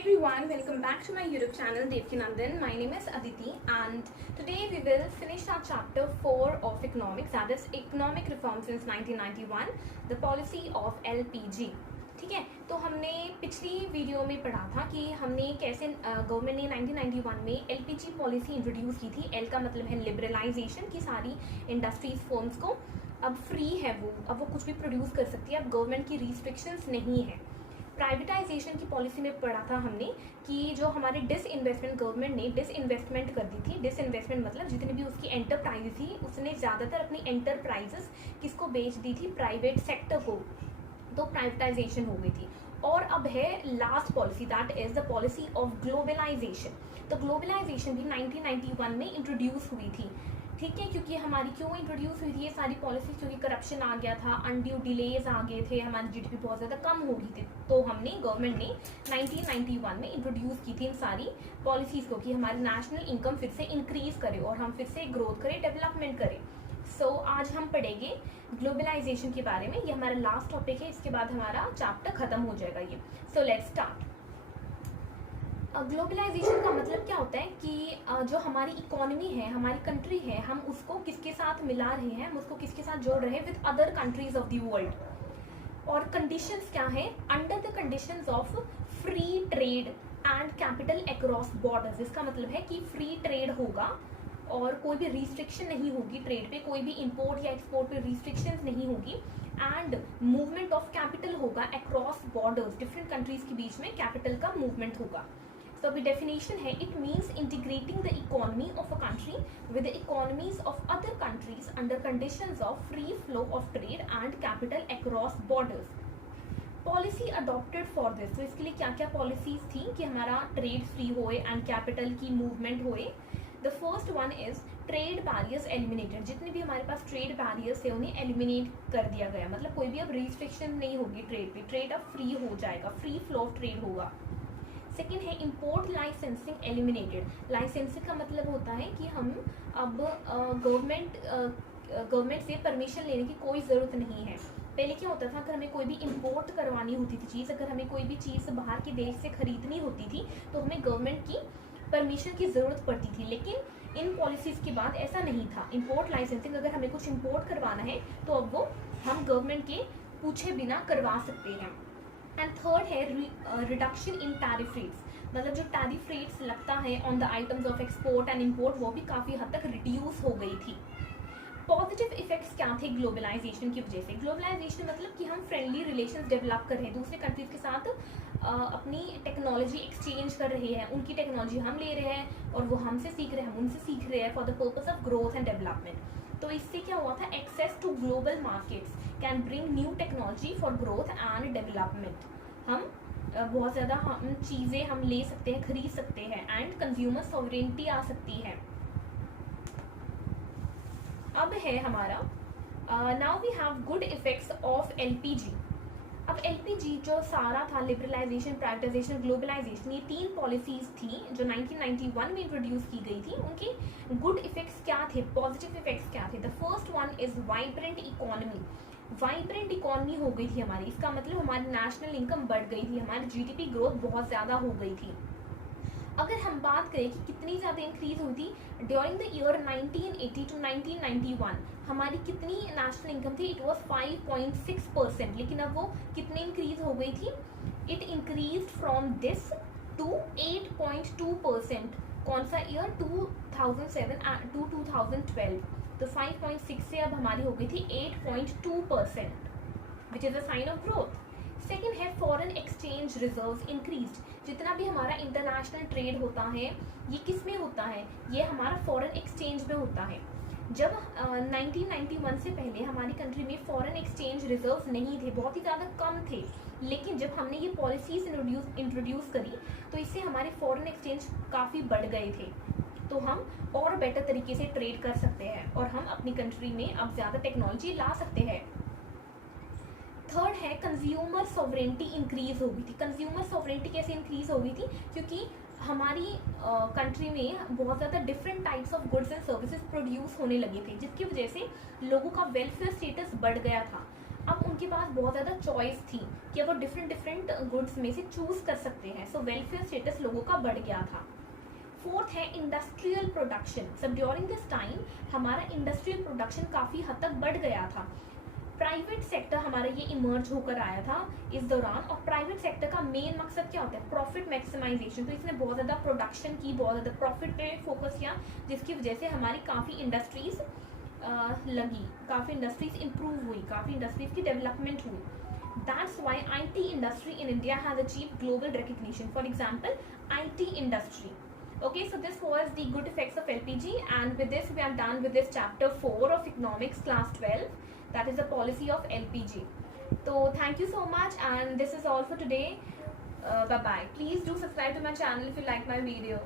Everyone, welcome back to my YouTube channel Devkinandan. My name is Aditi and today we will finish our chapter 4 of economics, that is economic reform since 1991, the policy of LPG. ठीक है, तो हमने पिछली video में पढ़ा था कि हमने कैसे गवर्नमेंट ने 1991 में एलपीजी पॉलिसी इंट्रोड्यूस की थी। एल का मतलब है लिबरलाइजेशन, की सारी इंडस्ट्रीज फर्म्स को अब फ्री है, अब वो कुछ भी प्रोड्यूस कर सकती है, अब गवर्नमेंट की रिस्ट्रिक्शंस नहीं है। प्राइवेटाइजेशन की पॉलिसी में पढ़ा था हमने कि जो हमारे डिसइन्वेस्टमेंट, गवर्नमेंट ने डिसइन्वेस्टमेंट कर दी थी। डिसइन्वेस्टमेंट मतलब जितनी भी उसकी एंटरप्राइज थी उसने ज़्यादातर अपनी एंटरप्राइजेस किसको बेच दी थी, प्राइवेट सेक्टर को, तो प्राइवेटाइजेशन हो गई थी। और अब है last policy, that is the policy of globalisation. तो ग्लोबलाइजेशन भी 1991 में इंट्रोड्यूस हुई थी, ठीक है। क्योंकि हमारी क्यों इंट्रोड्यूस हुई थी ये सारी पॉलिसी, क्योंकि करप्शन आ गया था, अनड्यू डिलेज आ गए थे, हमारी जीडीपी बहुत ज़्यादा कम हो गई थी। तो हमने गवर्नमेंट ने 1991 में इंट्रोड्यूस की थी इन सारी पॉलिसीज़ को कि हमारी नेशनल इनकम फिर से इंक्रीज करे और हम फिर से ग्रोथ करें, डेवलपमेंट करें। सो आज हम पढ़ेंगे ग्लोबलाइजेशन के बारे में, ये हमारा लास्ट टॉपिक है, इसके बाद हमारा चैप्टर खत्म हो जाएगा ये। So let's start. ग्लोबलाइजेशन का मतलब क्या होता है कि जो हमारी इकोनॉमी है, हमारी कंट्री है, हम उसको किसके साथ मिला रहे हैं, हम उसको किसके साथ जोड़ रहे हैं, with other countries of the world. और कंडीशंस क्या है, under the conditions of free trade and capital across borders. इसका मतलब है कि फ्री ट्रेड होगा और कोई भी रिस्ट्रिक्शन नहीं होगी ट्रेड पे, कोई भी इंपोर्ट या एक्सपोर्ट पे रिस्ट्रिक्शंस नहीं होगी, एंड मूवमेंट ऑफ कैपिटल होगा अक्रॉस बॉर्डर्स, डिफरेंट कंट्रीज के बीच में कैपिटल का मूवमेंट होगा। तो अभी डेफिनेशन है, it means integrating the economy of a country with the economies of other countries under conditions of free flow of trade and capital across borders. Policy adopted for this, तो इसके लिए क्या क्या policies थी कि हमारा trade free होए and capital की मूवमेंट होए। The first one is trade barriers eliminated. जितने भी हमारे पास ट्रेड बैरियर्स थे उन्हें एलिमिनेट कर दिया गया, मतलब कोई भी अब रिस्ट्रिक्शन नहीं होगी ट्रेड पे, ट्रेड अब फ्री हो जाएगा, फ्री फ्लो ऑफ ट्रेड होगा। सेकेंड है इम्पोर्ट लाइसेंसिंग एलिमिनेटेड। लाइसेंसिंग का मतलब होता है कि हम अब गवर्नमेंट से परमिशन लेने की कोई ज़रूरत नहीं है। पहले क्या होता था, अगर हमें कोई भी इम्पोर्ट करवानी होती थी चीज़, अगर हमें कोई भी चीज़ बाहर के देश से खरीदनी होती थी तो हमें गवर्नमेंट की परमिशन की ज़रूरत पड़ती थी। लेकिन इन पॉलिसीज़ के बाद ऐसा नहीं था। इम्पोर्ट लाइसेंसिंग, अगर हमें कुछ इम्पोर्ट करवाना है तो अब वो हम गवर्नमेंट के पूछे बिना करवा सकते हैं। एंड थर्ड है रिडक्शन इन टैरिफ रेट्स, मतलब जो टैरिफ रेट्स लगता है on the items of export and import, वो भी काफ़ी हद तक रिड्यूस हो गई थी। पॉजिटिव इफेक्ट्स क्या थे ग्लोबलाइजेशन की वजह से। ग्लोबलाइजेशन मतलब कि हम फ्रेंडली रिलेशंस डेवलप कर रहे हैं, दूसरे कंट्रीज के साथ अपनी टेक्नोलॉजी एक्सचेंज कर रहे हैं, उनकी टेक्नोलॉजी हम ले रहे हैं और वो हमसे सीख रहे हैं, हम उनसे सीख रहे हैं for the purpose of growth and development. तो इससे क्या हुआ था, access to global markets can bring new technology for growth and development. हम बहुत ज़्यादा हम चीज़ें हम ले सकते हैं, खरीद सकते हैं, एंड कंज्यूमर सॉवरेनिटी आ सकती है। अब है हमारा now we have good effects of LPG. अब एलपीजी जो सारा था, लिबरलाइजेशन, प्राइवेटाइजेशन, ग्लोबलाइजेशन, ये तीन पॉलिसीज थी जो 1991 में इंट्रोड्यूस की गई थी। उनके गुड इफेक्ट्स क्या थे, पॉजिटिव इफेक्ट्स क्या थे। The first one is vibrant economy. Vibrant economy हो गई थी हमारी, इसका मतलब हमारी नेशनल इनकम बढ़ गई थी, हमारी जीडीपी ग्रोथ बहुत ज़्यादा हो गई थी। अगर हम बात करें कि कितनी ज़्यादा इंक्रीज हुई थी, ड्यूरिंग द ईयर 1980 टू 1991 हमारी कितनी नेशनल इनकम थी, इट वाज 5.6%, लेकिन अब वो कितनी इंक्रीज हो गई थी, it increase from this to 8.2%। कौन सा ईयर, 2007 टू 2012। तो 5.6 से अब हमारी हो गई थी 8.2%, which is a sign of growth. Second है फॉरेन एक्सचेंज रिजर्व्स इंक्रीज्ड। जितना भी हमारा इंटरनेशनल ट्रेड होता है ये किस में होता है, ये हमारा फॉरेन एक्सचेंज में होता है। जब 1991 से पहले हमारी कंट्री में फॉरेन एक्सचेंज रिजर्व्स नहीं थे, बहुत ही ज़्यादा कम थे, लेकिन जब हमने ये पॉलिसीज इंट्रोड्यूस करी तो इससे हमारे फॉरेन एक्सचेंज काफ़ी बढ़ गए थे, तो हम और बेटर तरीके से ट्रेड कर सकते हैं और हम अपनी कंट्री में अब ज़्यादा टेक्नोलॉजी ला सकते हैं। थर्ड है कंज्यूमर सॉवरेनिटी इंक्रीज हो गई थी। कंज्यूमर सॉवरेनिटी कैसे इंक्रीज हो गई थी, क्योंकि हमारी कंट्री में बहुत ज़्यादा different types of goods and services produce होने लगे थे, जिसकी वजह से लोगों का वेलफेयर स्टेटस बढ़ गया था। अब उनके पास बहुत ज़्यादा चॉइस थी कि अब वो डिफरेंट गुड्स में से चूज़ कर सकते हैं, सो वेलफेयर स्टेटस लोगों का बढ़ गया था। फोर्थ है इंडस्ट्रियल प्रोडक्शन। सब ड्यूरिंग दिस टाइम हमारा इंडस्ट्रियल प्रोडक्शन काफ़ी हद तक बढ़ गया था। प्राइवेट सेक्टर हमारा ये इमर्ज होकर आया था इस दौरान, और प्राइवेट सेक्टर का मेन मकसद क्या होता है? Profit maximisation. तो इसने बहुत ज़्यादा प्रोडक्शन की, बहुत ज़्यादा प्रॉफिट पे फोकस किया, जिसकी वजह से हमारी काफ़ी इंडस्ट्रीज लगी, काफ़ी इंडस्ट्रीज इंप्रूव हुई, काफ़ी इंडस्ट्रीज की डेवलपमेंट हुई। That's why IT industry in India has achieved global recognition. For example, IT industry. Okay, so this was the good effects of LPG, and with this we are done with this chapter 4 of economics class 12, that is the policy of LPG. So thank you so much, and this is all for today. Bye bye. Please do subscribe to my channel if you like my video.